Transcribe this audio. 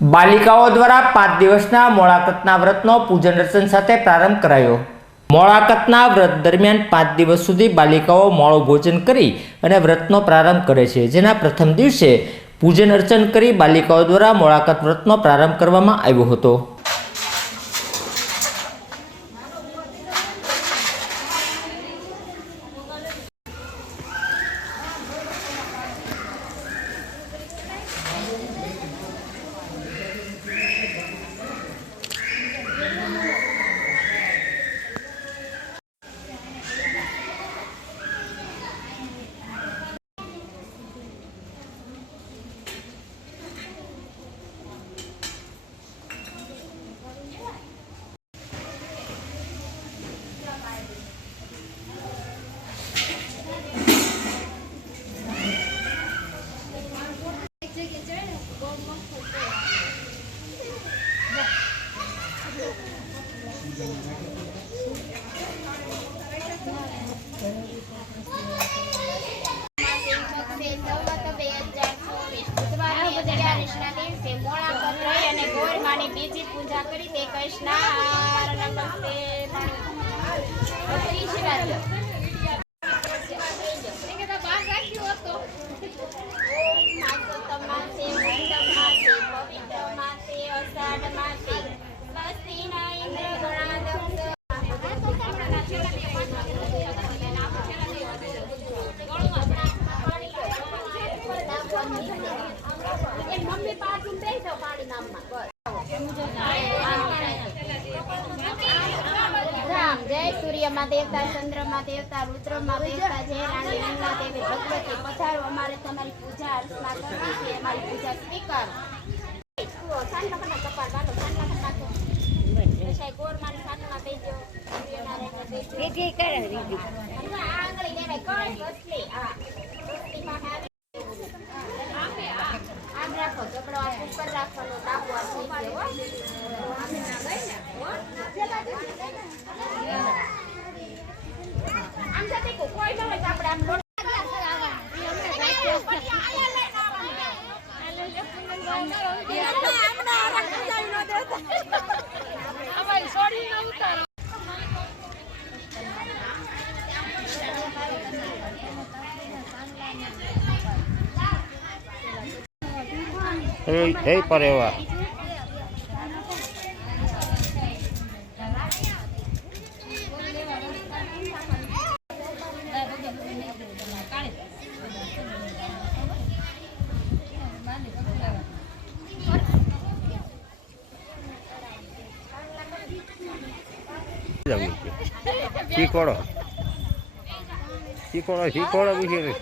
बालिकाओं द्वारा 5 दिवसना मोळाकतना व्रतनो पूजन अर्चन साथे प्रारंभ करायो। मोळाकतना व्रत दरमियान 5 दिवस सुधी बालिकाओं मोळो भोजन करी अने व्रतनो प्रारंभ करे छे। जेना प्रथम दिवसे पूजन अर्चन करी बालिकाओं द्वारा मोळाकत व्रतनो प्रारंभ करवामां आव्यो हतो। बीजी पूजा करी ते कृष्ण नमस्ते मम्मी पास पानी नाम जय सूर्य माँ देवता, चंद्रमा देवता, रुद्र माँ देवता, जय रानी गंगा देवी भगवती पधारो हमारे तुम्हारी पूजा अर्चना करनी है। हमारी पूजा स्वीकार Hey, parewa. Sikoro begini.